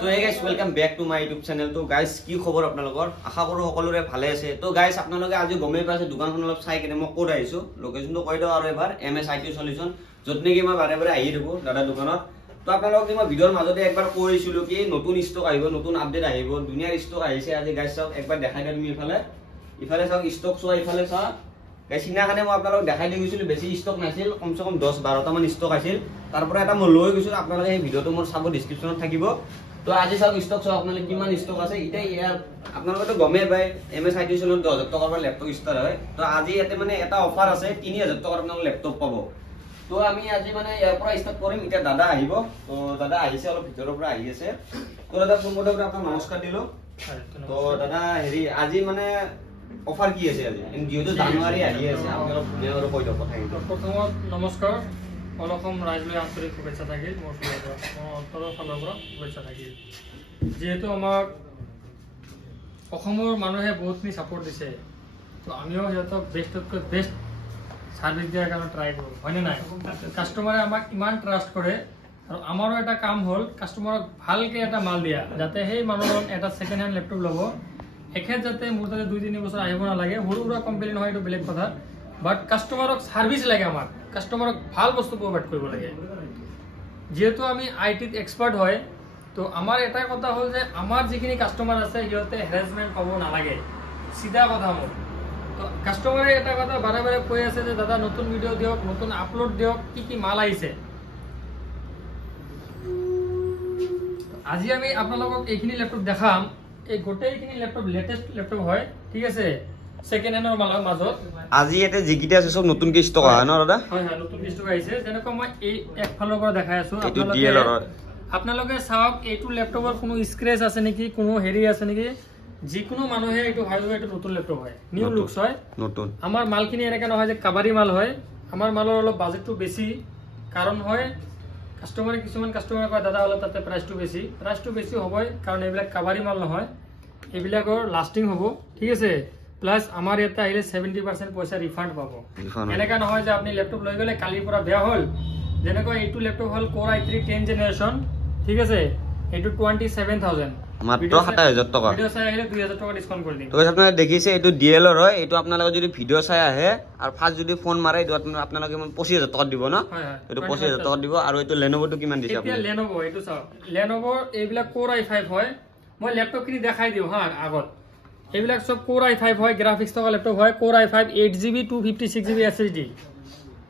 তো hey guys, welcome back to my YouTube channel. তো guys, কি খবৰ আপোনালোকৰ? আশা কৰো সকলোৰে ভালে আছে। তো guys, আপোনালোকে আজি গমে পাইছে দোকানখন অলপ চাই কিনে মই ক'ত আহিছো। লোকেশনটো কৈ দিও আৰু এবাৰ MS IT Solution, যত নেকি মই বাৰে বাৰে আহি থাকো দাদা দোকানত। তো আপোনালোকক মই ভিডিওৰ মাজতে একবাৰ কৈছিলো কি নতুন ষ্টক আহিব, নতুন আপডেট আহিব, দুনিয়াৰ ষ্টক আহিছে। আজি guys চাওক একবাৰ দেখাই দিম ইফালে চাওক ষ্টক চোৱা ইফালে চা। গাইস ইনাখানে মই আপোনালোকক দেখাই দিছিলো বেছি ষ্টক নাছিল, কমসে কম 10-12টা মান ষ্টক আছিল। তাৰ পৰা এটা মই লৈ গৈছো, আপোনালোকে এই ভিডিওটো মোৰ চাব ডেসক্ৰিপচনত থাকিব। তো আজি চাওক ষ্টক চাওক আপোনালোকে কিমান ষ্টক আছে। ইটা ইয়াৰ আপোনালোকে গমে পায় MS IT Solution 10000 টকাৰ পৰা ল্যাপটপ ষ্টাৰ্ট হয়। তো আজি ইয়াতে মানে এটা অফাৰ আছে 3000 টকাৰ আপোনালোকে ল্যাপটপ পাব। তো আমি আজি মানে ইয়াৰ পৰা ষ্টাৰ্ট কৰিম। ইটা দাদা আহিব, তো দাদা আহিছে, অলপ ভিতৰৰ পৰা আহি আছে। তো দাদা প্ৰথমতে আপোনাক নমস্কাৰ দিলো। তো দাদা হেৰি আজি মানে অফাৰ কি আছে আজি? যেহেতু জানুৱাৰী আহি আছে, আপুনি অলপ ধুনীয়াকৈ কৈ দিয়ক কথাখিনি। প্ৰথমত নমস্কাৰ, অসম ৰাইজলৈ আন্তৰিক শুভেচ্ছা থাকিল। মোৰ অন্তৰৰ ফালৰ পৰা শুভেচ্ছা থাকিল। যিহেতু আমাক অসমৰ মানুহে বহুতখিনি ছাপোৰ্ট দিছে, তো আমিও সিহঁতক বেষ্টতকৈ বেষ্ট ছাৰ্ভিচ দিয়াৰ কাৰণে ট্ৰাই কৰোঁ, হয়নে নাই? কাষ্টমাৰে আমাক ইমান ট্ৰাষ্ট কৰে, আৰু আমাৰো এটা কাম হ'ল কাষ্টমাৰক ভালকৈ এটা মাল দিয়া, যাতে সেই মানুহজন এটা ছেকেণ্ড হেণ্ড লেপটপ ল'ব এখেত যাতে মোৰ তাতে 2-3 বছৰ আহিব নালাগে। সৰু সুৰা কমপ্লেইন হয়, এইটো বেলেগ কথা, বাট কাষ্টমাৰক ছাৰ্ভিচ লাগে। আমাক কাষ্টমাৰক ভাল বস্তু প্ৰভাইড কৰিব লাগে। যিহেতু আমি ITত এক্সপাৰ্ট হয়, তো আমাৰ এটা কথা হ'ল যে আমাৰ যিখিনি কাষ্টমাৰ আছে সিহঁতে হেৰাছমেণ্ট পাব নালাগে, চিধা কথা মোৰ। তো কাষ্টমাৰে এটা কথা বাৰে বাৰে কৈ আছে যে দাদা নতুন ভিডিঅ' দিয়ক, নতুন আপলোড দিয়ক, কি মাল আহিছে। আজি আমি আপোনালোকক এইখিনি লেপটপ দেখাম। এই গোটেইখিনি লেপটপ লেটেষ্ট লেপটপ হয়, ঠিক আছে, সেকেন্ড হ্যান্ডৰ মালৰ মাজত। আজি এতে জিকিটা আছে সব নতুন কি ষ্টক হয় ন দাদা? হয় হয়, নতুন ষ্টক আহিছে। যেনেকৈ মই এই এক ফালৰ পৰা দেখাই আছো, আপোনালোকে চাওক এইটো লেপটপৰ কোনো স্ক্ৰেচ আছে নেকি, কোনো হেৰি আছে নেকি। যিকোনো মানুহে এইটো ভাবিব এইটো নতুন লেপটপ হয়, নিউ লুকস হয়, নতুন। আমাৰ মালখিনি এনেকা নহয় যে কাবাৰি মাল হয়। আমাৰ মালৰ অলপ বাজেটটো বেছি, কাৰণ হয় কাষ্টমাৰে কিছুমান কাষ্টমাৰে কয় দাদা অলপ তাতে প্ৰাইচটো বেছি হ'বই, কাৰণ এইবিলাক কাবাৰি মাল নহয়, এইবিলাকৰ লাষ্টিং হ'ব, ঠিক আছে। প্লাছ আমাৰ ইয়াতে আহিলে 70% পইচা ৰিফাণ্ড পাব। এনেকা নহয় যে আপুনি লেপটপ লৈ গ'লে কালিৰ পৰা বেয়া হ'ল। যেনেকৈ এইটো লেপটপ হ'ল Core i3 10th জেনেৰেশ্যন, ঠিক আছে, এইটো 27000 মাত্ৰ 7000 টকা। ভিডিও চাই আহিলে 2000 টকা ডিসকাউন্ট কৰি দিম। তো আপোনালোকে দেখিছে এইটো DL হয়। এইটো আপোনালোকে যদি ভিডিও চাই আহে আৰু ফাৰ্স্ট যদি ফোন মাৰে এইটো আপোনালোকে 25000 টকা দিব ন? এইটো 25000 টকা দিব। আৰু এইটো Lenovo কিমান দিছে আপুনি? এতিয়া Lenovo এইটো চাওক, Lenovo এইবিলাক Core i5 হয়। মই লেপটপ কিনি দেখাই দিও হা আগত। এইবিলাক সব Core i5 হয়, গ্ৰাফিক্স থকা লেপটপ হয়। Core i5 8GB 256GB SSD।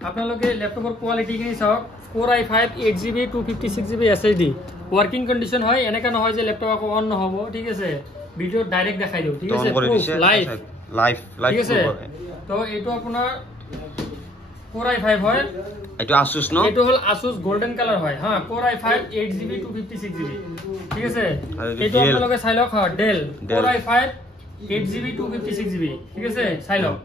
আপোনালোকে লেপটপৰ কোৱালিটি খিনি চাওক। Core i5 8GB 256GB SSD working condition হয়। এনেকা নহয় যে লেপটপ আকৌ অন নহব, ঠিক আছে, ভিডিও ডাইরেক্ট দেখাই দিও, ঠিক আছে, লাইভ ঠিক আছে। তো এইটো আপোনাৰ Core i5 হয়। এইটো Asus ন? এইটো হল Asus গোল্ডেন কালার হয়, হ্যাঁ। Core i5 8GB 256GB, ঠিক আছে। এইটো আপোনালোকে চাই লওক, হ্যাঁ, Dell Core i5 8GB 256GB, ঠিক আছে, চাই লওক।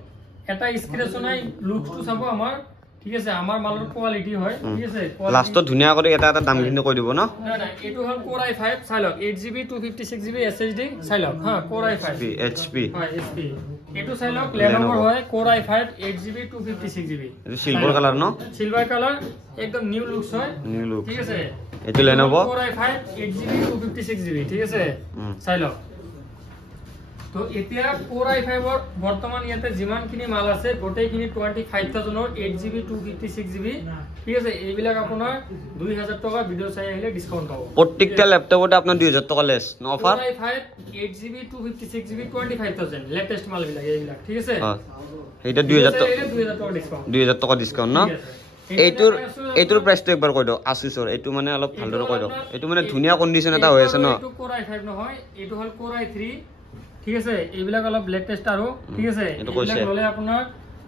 এটা স্ক্ৰেচ নাই, লুকসটো চাব আমাৰ, ঠিক আছে, আমাৰ মালৰ কোৱালিটি হয়, ঠিক আছে। লাষ্টত ধুনিয়া কৰি এটা দাম কিন্তু কৈ দিব ন? না না, এইটো হল Core i5, চাই লওক, 8GB 256GB SSD, চাই লওক, হ্যাঁ, Core i5 HP, হয় HP। এইটো চাই লওক, Lenovo হয়, Core i5 8GB 256GB। এইটো সিলভাৰ কালাৰ ন? সিলভাৰ কালার, একদম নিউ লুকস হয়, নিউ লুক, ঠিক আছে। এইটো Lenovo Core i5 8GB 256GB, ঠিক আছে, চাই লওক। তো এতিয়া Core i5 ৰ বৰ্তমান ইয়াতে যিমানখিনি মাল আছে গোটেইখিনি 25000 ৰ 8GB 256GB, ঠিক আছে। এইবিলাক আপোনাৰ 2000 টকা ভিডিও চাই আহিলে ডিসকাউন্ট পাব। প্ৰত্যেকটা ল্যাপটপতে আপোনাৰ 2000 টকা লেস ন offer? Core i5 8GB 256GB 25000 latest মাল বিলাক এইবিলাক, ঠিক আছে। এইটা 2000 টকা, 2000 টকা ডিসকাউন্ট, 2000 টকা ডিসকাউন্ট ন? এইটোৰ প্ৰাইসটো একবাৰ কৈ দিও। Asusৰ এইটো মানে অলপ ভালদৰে কৈ দিও। এইটো মানে ধুনিয়া কন্ডিশন এটা হৈ আছে ন? এইটো Core i5 নহয়, এইটো হল Core i3, ঠিক আছে। এইবিলাক অলপ লেটেস্ট আৰু, ঠিক আছে। এইবিলাক ললে আপোনাৰ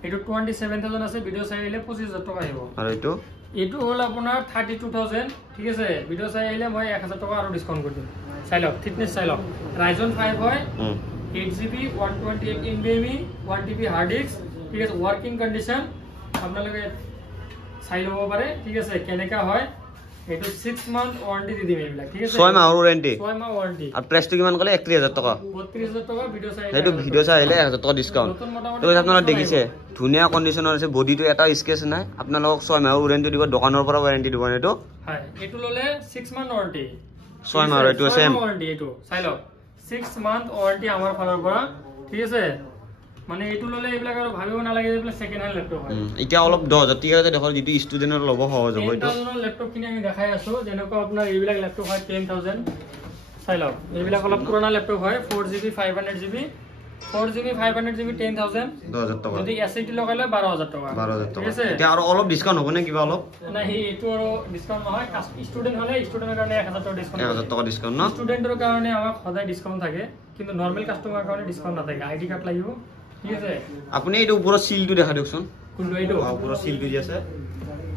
এইটো 27000 আছে, ভিডিও চাই আহিলে 25000 টকা আহিব। আৰু এইটো হল আপোনাৰ 32000, ঠিক আছে, ভিডিও চাই আহিলে মই 1000 টকা আৰু ডিসকাউন্ট কৰি দিম। চাই লওক, ফিটনেস চাই লওক, Ryzen 5 হয়, 8GB 128 NVMe 1TB hard disk, ঠিক আছে। ওয়ার্কিং কন্ডিশন আপোনালোকে চাই ল'ব পাৰে, ঠিক আছে, কেনেকা হয়। এইটো 6 মান্থ ওয়াৰেন্টি দি দিম এইবিলাক, ঠিক আছে, 6 মাহৰ ওয়াৰেন্টি, 6 মাহ ওয়াৰেন্টি। আৰু প্ৰাইসটো কিমান ক'লে? 31000 টকা, 32000 টকা ভিডিও চাই সেইটো ভিডিও চাই আহিলে 1000 টকা ডিসকাউন্ট। তো আপোনালোকে দেখিছে ধুনিয়া কন্ডিশনৰ আছে, বডিটো এটা স্কেচ নাই, আপোনালোকক 6 মাহৰ ওয়াৰেন্টি দিব, দোকানৰ পৰা ওয়ারেন্টি দিব। এইটো হয়, এইটো ললে 6 মান্থ ওয়ারেন্টি, 6 মাহ এইটো আছে ওয়ারেন্টি এইটো চাই লওক 6 মান্থ ওয়ারেন্টি আমাৰ ফালৰ পৰা ঠিক আছে মানে এইটো ললে এইবিলাক আৰু ভাবিব নালাগে যে সেকেন্ড হ্যান্ড ল্যাপটপ হয় এতিয়া অলপ 10000 টকা দেখো যেটো ষ্টুডেন্টৰ ল'ব সহজ হ'ব এইটো 10000 ল্যাপটপ কিনি আমি দেখাই আছো যেনেকৈ আপোনাৰ এইবিলাক ল্যাপটপ হয় 10000 চাই লওক এইবিলাক অলপ পুৰণা ল্যাপটপ হয় 4GB 500GB 4GB 500GB 10000 টকা যদি এসএটি লগালে 12000 টকা 12000 ঠিক টকা আছে এতিয়া আৰু অলপ ডিসকাউন্ট হ'ব নে কিবা অলপ না এইটো আৰু ডিসকাউন্ট নহয় ষ্টুডেন্ট হলে ষ্টুডেন্টৰ কাৰণে 1000 টকা ডিসকাউন্ট 1000 টকা ডিসকাউন্ট ন ষ্টুডেন্টৰ কাৰণে আমাক সদায় ডিসকাউন্ট থাকে কিন্তু নৰমাল কাস্টমাৰৰ কাৰণে ডিসকাউন্ট নাথাকে আইডি কাৰ্ড লাগিব ঠিক আছে আপুনি এইটো ওপৰৰ সিলটো দেখা দিয়কচোন কোনটো এইটো ওপৰৰ সিলটো যে আছে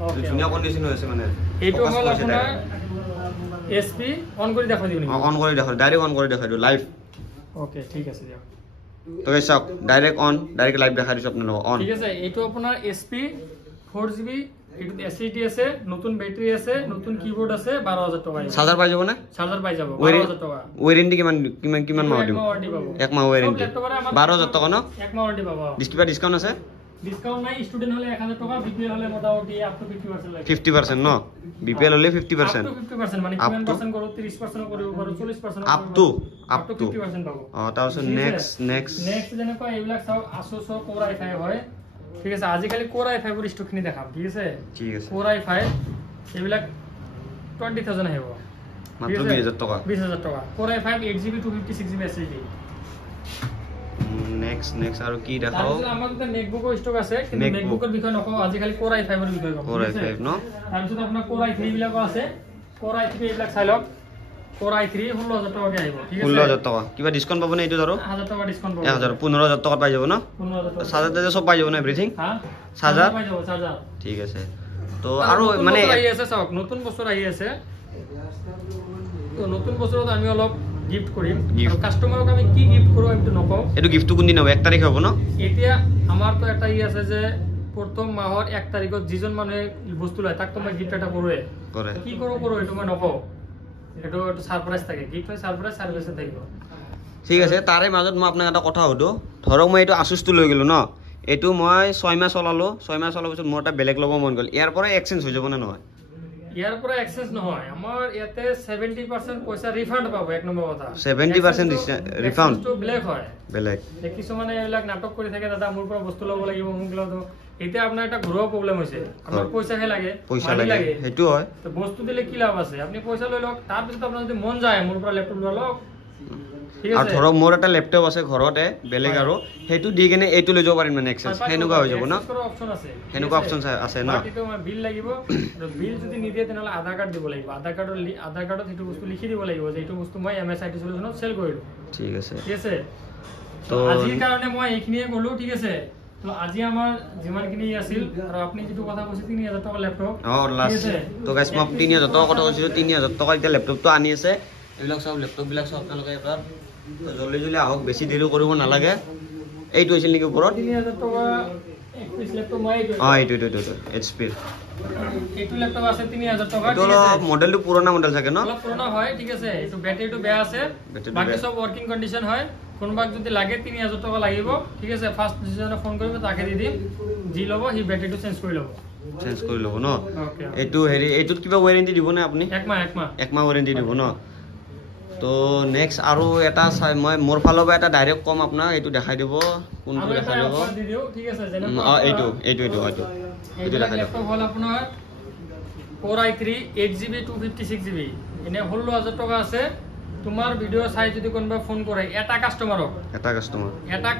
ওকে ধুনীয়া কন্ডিশন হৈ আছে মানে এইটো হল আপোনাৰ এসপি অন কৰি দেখাই দিও নেকি অন কৰি দেখাই ডাইৰেক্ট অন কৰি দেখাই দিও লাইভ ওকে ঠিক আছে দিয়ক তো গাইস চাওক ডাইৰেক্ট অন ডাইৰেক্ট লাইভ দেখাই দিছো আপোনালোকক অন ঠিক আছে এইটো আপোনাৰ এসপি 4GB এইটো এসএটি আছে নতুন ব্যাটাৰি আছে নতুন কিবোৰ্ড আছে 12000 টাকা চাৰ্জাৰ পাই যাব না চাৰ্জাৰ পাই যাব 12000 টাকা ওয়ারেন্টি কিমান মাহ দিব এক মাহ ওয়ারেন্টি 12000 টাকা ন এক মাহ ওয়ারেন্টি পাবো ডিসকাউন্ট আছে ডিসকাউন্ট নাই স্টুডেন্ট হলে 1000 টাকা বিপিএল হলে মোটামুটি আপ টু 50% লাগে 50% ন বিপিএল হলে 50% আপ টু 50% মানে কিমান পার্সেন্ট করো 30% কৰিব পাৰো 40% আপ টু 50% পাবো তাৰপিছত নেক্সট যেনেকৈ এইবিলাক চাও Asus Core i5 হয় ঠিক আছে আজিকালি Core i5 ৰ ষ্টকখিনি দেখাম ঠিক আছে Core i5 এইবিলাক 20000 আহিব মাত্ৰ 20000 টকা 20000 টকা Core i5 8GB 256GB SSD next আৰু কি দেখাও তাৰপিছত আমাৰ এটা নেটবুকৰ ষ্টক আছে কিন্তু নেটবুকৰ বিষয় নকও আজিকালি Core i5 ৰ বিষয় কম Core i5 ন তাৰপিছত আপোনাৰ Core i3 বিলাক আছে Core i3 এইবিলাক চাই লওক Core i3 16000 টাকা কে আহিব ঠিক আছে 16000 টাকা কিবা ডিসকাউন্ট পাবনে এইটো ধৰো 1000 টাকা ডিসকাউন্ট পাবো 15000 টাকা পাই যাব ন 15000 টাকা চাৰ্জাৰ সব পাই যাব না এভৰিথিং হ্যাঁ চাৰ্জাৰ পাই যাব চাৰ্জাৰ ঠিক আছে তো আৰু মানে আহি আছে চাওক নতুন বছৰ আহি আছে তো নতুন বছৰত আমি অলপ গিফট কৰিম আৰু কাস্টমাৰক আমি কি গিফট কৰো আমি তো নকও এটো গিফটটো কোন দিন হ'ব 1 তাৰিখ হ'ব ন এতিয়া আমাৰ তো এটা আছে যে প্ৰথম মাহৰ 1 তাৰিখত যিজন মানুহে বস্তু লয় তাক তো মই গিফট এটা কৰোৱে কৰে কি কৰো এটো মই নকও এটো সাৰপ্ৰাইজ থাকে গিফট হয় সাৰপ্ৰাইজ সাৰ্ভিসে থাকিব ঠিক আছে তাৰে মাজত মই আপোনাক এটা কথা হদো ধৰক মই এটো Asus লৈ গলো ন এটো মই 6 মাহ চলালো 6 মাহ চলাৰ পিছত মোৰ এটা বেলেগ ল'ব মন গল ইয়াৰ পৰা এক্সচেঞ্জ হৈ যাব না নহয় ইয়াৰ পৰা এক্সচেঞ্জ নহয় আমাৰ ইয়াতে 70% পইচা ৰিফান্ড পাব এক নম্বৰ কথা 70% ৰিফান্ড তো ব্লেক হয় বেলেগ কিছু মানে এইবিলাক নাটক কৰি থাকে দাদা মোৰ পৰা বস্তু ল'ব লাগিব মোক লও এতিয়া আপোনাৰ এটা ঘৰৰ প্ৰবলেম হৈছে আপোনাৰ পইচাহে লাগে পইচা লাগে হেতু হয় তো বস্তু দিলে কি লাভ আছে আপুনি পইচা লৈ লওক তাৰ পিছত আপোনাৰ যদি মন যায় মোৰ পৰা ল্যাপটপ লওক ঠিক আছে আৰু ধৰক মোৰ এটা ল্যাপটপ আছে ঘৰতে বেলেগ আৰু হেতু দি কেনে এইটো লৈ যাব পাৰিম মানে এক্সেঞ্জ হেনুকা হৈ যাব না অপচন আছে হেনুকা অপচন আছে না বাকিটো মই বিল লাগিব আৰু বিল যদি নিদিয়ে তেনেহলে আধাৰ কাৰ্ড দিব লাগিব আধাৰ কাৰ্ডত হেতু বস্তু লিখি দিব লাগিব যে এইটো বস্তু মই MSIT সলিউশনত সেল কৰিলো ঠিক আছে তো আজিৰ কাৰণে মই এইখিনিয়ে কলো ঠিক আছে তো আজি আমাৰ যিমানখিনি আছিল আৰু আপুনি যেটো কথা কৈছে 3000 টকা ল্যাপটপ লাষ্ট তো গাইস মই 3000 টকা কথা কৈছিলো 3000 টকা এতিয়া ল্যাপটপটো আনি আছে এইবিলাক সব ল্যাপটপ বিলাক সব আপোনালোকে এবাৰ জলদি আহক বেছি দেৰি কৰিব নালাগে এইটো আছিল নেকি ওপৰত 3000 টকা এক পিস ল্যাপটপ মই এইটো HP এইটো ল্যাপটপ আছে 3000 টকা ঠিক আছে মডেলটো পুৰণা মডেল থাকে ন অলপ পুৰণা হয় ঠিক আছে এইটো ব্যাটাৰীটো বেয়া আছে বাকি সব ওয়ার্কিং কন্ডিশন হয় কোনবাক যদি লাগে 3000 টাকা লাগিব ঠিক আছে ফার্স্ট ডিজাইনে ফোন কৰিব তাকে দি দিম জি লব হি ব্যাটাৰীটো চেঞ্জ কৰি লব ন এইটো হেৰি এইটোত কিবা ওয়াৰেন্টি দিব না আপুনি এক মাহ ওয়াৰেন্টি দিব ন তো নেক্সট আৰু এটা চাই মই মোৰ ফালৰ পৰা এটা ডাইৰেক্ট কম আপোনাক এইটো দেখাই দিব কোনটো দেখাই দিব ঠিক আছে যেনে এইটো দেখাই দিব হল আপোনাৰ Core i3 8GB 256GB এনে 16000 টাকা আছে তোমার ভিডিও চাই যদি কোনবা ফোন করে এটা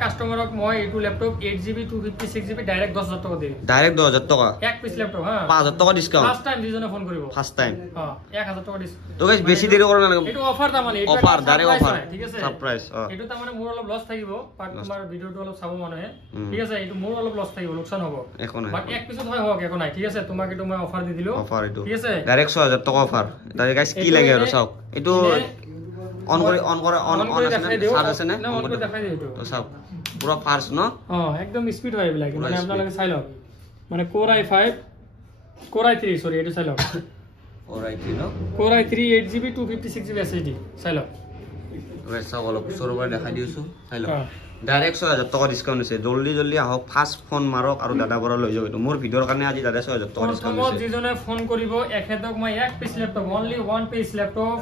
কাস্টমারক মই এইটো ল্যাপটপ 8GB 256GB ডাইরেক্ট 10000 টাকা দিম ডাইরেক্ট 10000 টাকা এক পিস ল্যাপটপ হ্যাঁ 5000 টাকা ডিসকাউন্ট ফার্স্ট টাইম যিজনে ফোন করিব ফার্স্ট টাইম হ্যাঁ 1000 টাকা ডিসকাউন্ট তো গাইস বেশি দেরি করো না এইটো অফার তা মানে অফার ডাইরেক্ট অফার ঠিক আছে সারপ্রাইজ এইটো তা মানে মোর অলপ লস থাকিব বাট তোমার ভিডিওটো অলপ চাব মানুহে ঠিক আছে এইটো মোর অলপ লস থাকিব লোকসান হ'ব একো নাই বাট এক পিছত হয় হোক একো নাই ঠিক আছে তোমাক এইটো মই অফার দি দিলো অফার এইটো ঠিক আছে ডাইরেক্ট 6000 টাকা অফার তাই গাইস কি লাগে আৰু চাওক এইটো অন আছে না সাৰ আছে না অন কৰি দেখাই দিও তো সব পুরো ফাস্ট ন একদম স্পিড হয় এইবিলাক মানে আপোনালোকে চাই লওক মানে Core i3 সরি এটো চাই লওক Core i3 8GB 256GB SSD চাই লওক চাওক অলপ ওচৰৰ পৰা দেখাই দিছোঁ চাই লওক ডাইৰেক্ট 6,000 টকা ডিছকাউণ্ট আছে জল্দি জল্দি আহক ফাৰ্ষ্ট ফোন মাৰক আৰু দাদা পৰা লৈ যাওক এইটো মোৰ ভিডিঅ'ৰ কাৰণে আজি দাদা 6,000 টকা ডিছকাউণ্ট আছে যিজনে ফোন কৰিব এখেতক মই এক piece laptop only one piece laptop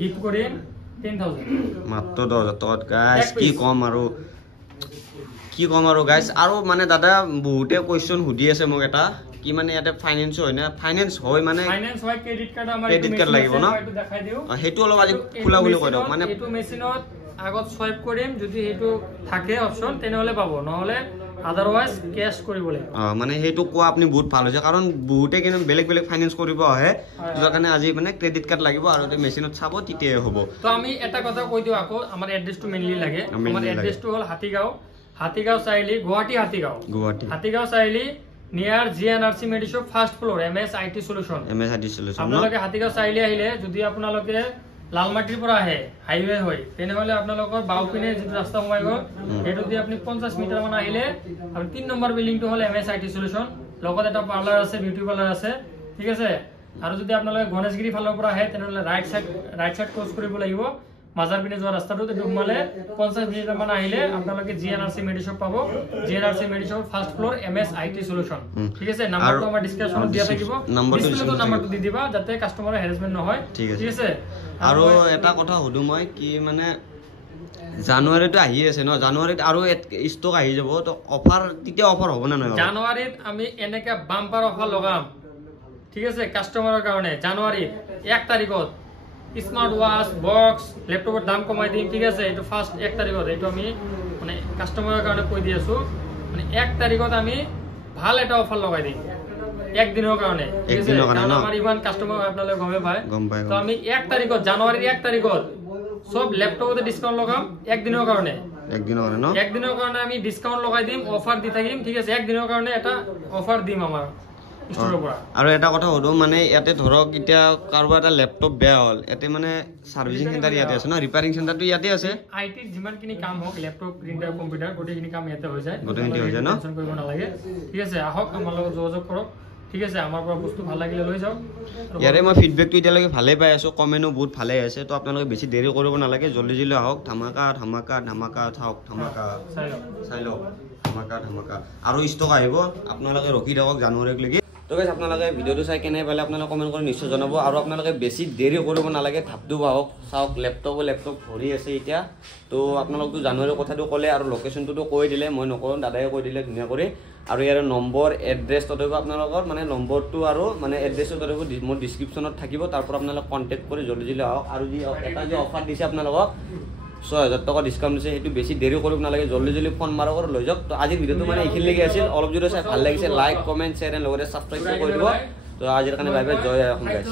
gift কৰিম 10,000 মাত্ৰ 10,000 টকাত গাইস কি কম আৰু গাইস আৰু মানে দাদা বহুতে কোৱেশ্চন সুধি আছে মোক এটা কি মানে ইয়াতে ফাইনান্স হয় না ফাইনান্স হয় মানে ফাইনান্স হয় ক্ৰেডিট কাৰ্ড আমাৰ ক্ৰেডিট কাৰ্ড লাগিব না এইটো দেখাই দিও হেতু অলপ আজি খোলা বুলি কৈ দিও মানে এইটো মেচিনত আগত সোয়াইপ কৰিম যদি হেতু থাকে অপচন তেনেহলে পাব নহলে আদাৰওয়াইজ ক্যাশ কৰিব লাগিব মানে হেতু কোৱা আপুনি বহুত ভাল হৈছে কাৰণ বহুতে কিনে বেলেগ বেলেগ ফাইনান্স কৰিব আহে যাৰ কাৰণে আজি মানে ক্ৰেডিট কাৰ্ড লাগিব আৰু এই মেচিনত চাব তিতেই হ'ব তো আমি এটা কথা কৈ দিও আকৌ আমাৰ এড্ৰেছটো মেইনলি লাগে আমাৰ এড্ৰেছটো হল হাতীগাঁও চাইলি গুৱাহাটী হাতীগাঁও চাইলি near GNRC Medishop first floor MS IT solution আপোনালোকে হাতীগাঁও চাইলি আহিলে যদি আপোনালোকে লালমাটিৰ পৰা আহে হাইওয়ে হয় তেনেহলে আপোনালোকৰ বাওপিনে যে ৰাস্তা সোমাই গল এটো দি আপুনি 50 মিটাৰ মান আহিলে আৰু 3 নম্বৰ বিল্ডিংটো হল এমএস আইটি সলিউশন লগত এটা পাৰ্লাৰ আছে বিউটি পাৰ্লাৰ আছে ঠিক আছে আৰু যদি আপোনালোকে গণেশগিৰি ফালৰ পৰা আহে তেনেহলে ৰাইট সাইড ক্ৰছ কৰিব লাগিব মাজাৰ পিনে যোৱা ৰাস্তাটো তেটো সোমালে 50 মিটাৰ মান আহিলে আপোনালোকে জিএনআৰসি মেডিশপ পাব GNRC Medishop first floor MS IT solution ঠিক আছে নাম্বাৰটো আমাৰ ডিসকাশনত দিয়া থাকিব নাম্বাৰটো দি দিবা যাতে কাস্টমাৰৰ হেৰাসমেন্ট নহয় ঠিক আছে আৰু এটা কথা হদু মই কি মানে জানুৱাৰীটো আহি আছে ন জানুৱাৰীত আৰু ষ্টক আহি যাব তো অফাৰ তেতিয়া অফাৰ হ'ব না নহয় জানুৱাৰীত আমি এনেকা বাম্পাৰ অফাৰ লগাম ঠিক আছে কাস্টমাৰৰ কাৰণে জানুৱাৰীত 1 তাৰিখত স্মার্ট ওয়াচ বক্স ল্যাপটপের দাম কমাই দিম ঠিক আছে এটা ফার্স্ট 1 তারিখত এটা আমি মানে কাস্টমারের কারণে কই দি আছো মানে 1 তারিখত আমি ভাল এটা অফার লগাই দিম একদিনের কারণে ঠিক আছে কারণ আমার ইমান কাস্টমার আপনাদের গমে পায় তো আমি 1 তারিখত জানুয়ারির 1 তারিখত সব ল্যাপটপতে ডিসকাউন্ট লগাম একদিনের কারণে একদিনের কারণে আমি ডিসকাউন্ট লগাই দিম অফার দি থাকিম ঠিক আছে একদিনের কারণে এটা অফার দিম আমার আৰু এটা কথা হদো মানে ইয়াতে ধৰক এতিয়া কাৰোবাৰ এটা ল্যাপটপ বেয়া হল এতে মানে সাৰ্ভিসিং সেন্টাৰ ইয়াতে আছে না ৰিপেয়াৰিং সেন্টাৰটো ইয়াতে আছে আইটিৰ যিমান কিনি কাম হক ল্যাপটপ প্ৰিন্টাৰ কম্পিউটাৰ গোটেইখিনি কাম ইয়াতে হৈ যায় ন টেনশন কৰিব নালাগে ঠিক আছে আহক আমাৰ লগত যোগাযোগ কৰক ঠিক আছে আমাৰ পৰা বস্তু ভাল লাগিলে লৈ যাওক ইয়াৰে মই ফিডব্যাকটো ইতিয়ালৈকে ভালে পাই আছো কমেনো বহুত ভালে আছে তো আপোনালোকে বেছি দেৰি কৰিব নালাগে জলদি জলদি আহক ধামাকা থাওক ধামাকা চাই লওক ধামাকা আৰু ষ্টক আহিব আপোনালোকে ৰখি থাকক জানুৱাৰীলৈকে তো গাইস আপোনালোকে ভিডিওটো চাই কেনে পালে আপোনালোকে কমেন্ট কৰি নিশ্চয় জনাব আৰু আপোনালোকে বেছি দেৰি কৰিব নালাগে ধাপটো বাহক চাওক ল্যাপটপ ভৰি আছে এতিয়া তো আপোনালোকটো জানুৱাৰীৰ কথাটো ক'লে আৰু লোকেশনটো কৈ দিলে মই নকওঁ দাদাই কৈ দিলে ধুনীয়া কৰি আৰু ইয়াৰ নম্বৰ এড্ৰেছ তথা আপোনালোকৰ মানে নম্বৰটো আৰু মানে এড্ৰেছটো তথা মোৰ ডেসক্ৰিপচনত থাকিব তাৰ পৰা আপোনালোকে কন্টাক্ট কৰি জলদি জলদি আহক আৰু যি এটা যে অফাৰ দিছে আপোনালোকক 6,000 টকা ডিসকাউন্ট দিছে হেতু বেছি দেৰি কৰিব নালাগে জলদি জলদি ফোন মাৰক আৰু লৈ যাওক তো আজিৰ ভিডিওটো মানে এইখিনিলৈকে আছিল অলপ যদি চাই ভাল লাগিছে লাইক কমেন্ট শেয়াৰ এণ্ড লগতে সাবস্ক্ৰাইব কৰি দিব তো আজিৰ কাৰণে বাই বাই জয় আহোম গাইস